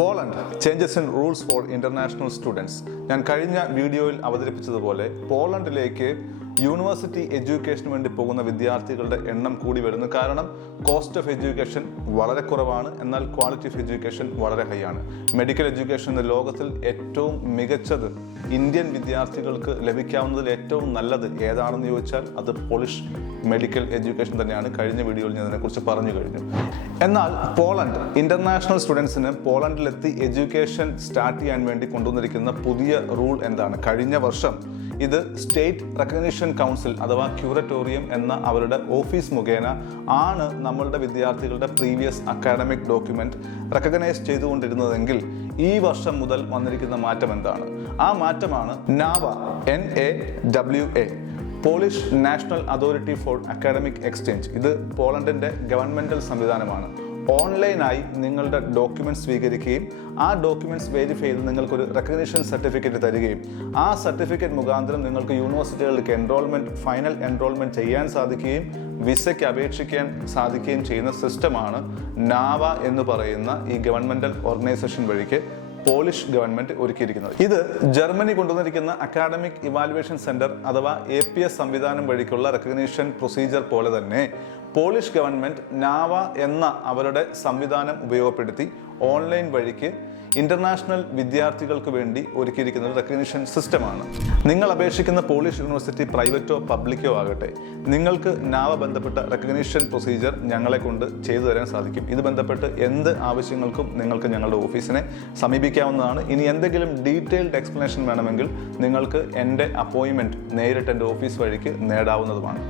Poland changes in rules for international students. ഞാൻ കഴിഞ്ഞ വീഡിയോയിൽ അവതരിപ്പിച്ചതുപോലെ പോളണ്ടിലേക്ക് യൂണിവേഴ്സിറ്റി എഡ്യൂക്കേഷന് വേണ്ടി പോകുന്ന വിദ്യാർത്ഥികളുടെ എണ്ണം കൂടി വരുന്നു. കാരണം കോസ്റ്റ് ഓഫ് എഡ്യൂക്കേഷൻ വളരെ കുറവാണ്, എന്നാൽ ക്വാളിറ്റി ഓഫ് എഡ്യൂക്കേഷൻ വളരെ ഹൈ ആണ്. മെഡിക്കൽ എഡ്യൂക്കേഷൻ എന്ന ലോകത്തിൽ ഏറ്റവും മികച്ചത് ഇന്ത്യൻ വിദ്യാർത്ഥികൾക്ക് ലഭിക്കാവുന്നതിൽ ഏറ്റവും നല്ലത് ഏതാണെന്ന് ചോദിച്ചാൽ അത് പോളിഷ് മെഡിക്കൽ എഡ്യൂക്കേഷൻ തന്നെയാണ്. കഴിഞ്ഞ വീഡിയോയിൽ ഞാൻ അതിനെക്കുറിച്ച് പറഞ്ഞു കഴിഞ്ഞു. എന്നാൽ പോളണ്ട് ഇന്റർനാഷണൽ സ്റ്റുഡൻസിന് പോളണ്ടിലെത്തി എഡ്യൂക്കേഷൻ സ്റ്റാർട്ട് ചെയ്യാൻ വേണ്ടി കൊണ്ടുവന്നിരിക്കുന്ന പുതിയ റൂൾ എന്താണ്? കഴിഞ്ഞ വർഷം ഇത് സ്റ്റേറ്റ് റെക്കഗ്നിഷൻ കൗൺസിൽ അഥവാ ക്യൂററ്റോറിയം എന്ന അവരുടെ ഓഫീസ് മുഖേന ആണ് നമ്മളുടെ വിദ്യാർത്ഥികളുടെ പ്രീവിയസ് അക്കാഡമിക് ഡോക്യുമെന്റ് റെക്കഗ്നൈസ് ചെയ്തുകൊണ്ടിരുന്നതെങ്കിൽ ഈ വർഷം മുതൽ വന്നിരിക്കുന്ന മാറ്റം എന്താണ്? ആ മാറ്റമാണ് NAWA, polish national authority four academic exchange. ഇത് പോളണ്ടിന്റെ ഗവൺമെന്റൽ സംവിധാനമാണ്. ഓൺലൈനായി നിങ്ങളുടെ ഡോക്യുമെന്റ്സ് സ്വീകരിക്കുകയും ആ ഡോക്യുമെന്റ്സ് വെരിഫൈ ചെയ്ത് നിങ്ങൾക്കൊരു റെക്കഗ്നിഷൻ സർട്ടിഫിക്കറ്റ് തരികയും ആ സർട്ടിഫിക്കറ്റ് മുഖാന്തരം നിങ്ങൾക്ക് യൂണിവേഴ്സിറ്റികളിലേക്ക് ഫൈനൽ എൻറോൾമെന്റ് ചെയ്യാൻ സാധിക്കുകയും വിസയ്ക്ക് അപേക്ഷിക്കാൻ സാധിക്കുകയും ചെയ്യുന്ന സിസ്റ്റമാണ് നാവ എന്ന് പറയുന്ന ഈ ഗവൺമെന്റൽ ഓർഗനൈസേഷൻ വഴിക്ക് പോളിഷ് ഗവൺമെന്റ് ഒരുക്കിയിരിക്കുന്നത്. ഇത് ജർമ്മനി കൊണ്ടുവന്നിരിക്കുന്ന അക്കാഡമിക് ഇവാലുവേഷൻ സെന്റർ അഥവാ APS സംവിധാനം വഴിക്കുള്ള റെക്കഗ്നിഷൻ പ്രൊസീജിയർ പോലെ തന്നെ പോളിഷ് ഗവൺമെന്റ് നാവ എന്ന അവരുടെ സംവിധാനം ഉപയോഗപ്പെടുത്തി ഓൺലൈൻ വഴിക്ക് ഇന്റർനാഷണൽ വിദ്യാർത്ഥികൾക്ക് വേണ്ടി ഒരുക്കിയിരിക്കുന്ന ഒരു റെക്കഗ്നിഷൻ സിസ്റ്റമാണ്. നിങ്ങൾ അപേക്ഷിക്കുന്ന പോളിഷ് യൂണിവേഴ്സിറ്റി പ്രൈവറ്റോ പബ്ലിക്കോ ആകട്ടെ, നിങ്ങൾക്ക് നാവ ബന്ധപ്പെട്ട റെക്കഗ്നിഷൻ പ്രൊസീജിയർ ഞങ്ങളെ കൊണ്ട് ചെയ്തു തരാൻ സാധിക്കും. ഇത് ബന്ധപ്പെട്ട് എന്ത് ആവശ്യങ്ങൾക്കും നിങ്ങൾക്ക് ഞങ്ങളുടെ ഓഫീസിനെ സമീപിക്കാവുന്നതാണ്. ഇനി എന്തെങ്കിലും ഡീറ്റെയിൽഡ് എക്സ്പ്ലനേഷൻ വേണമെങ്കിൽ നിങ്ങൾക്ക് എൻ്റെ അപ്പോയിൻമെൻറ്റ് നേരിട്ട് എൻ്റെ ഓഫീസ് വഴിക്ക് നേടാവുന്നതുമാണ്.